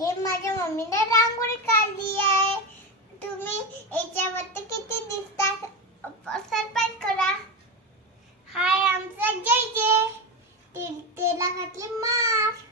हे माझ्या मम्मीने रांगोळी काढली आहे. तुम्ही याच्यावरती किती दिसतात सरप्राईज करा. हाय आमचा जय जय. त्याला घातली मास्क.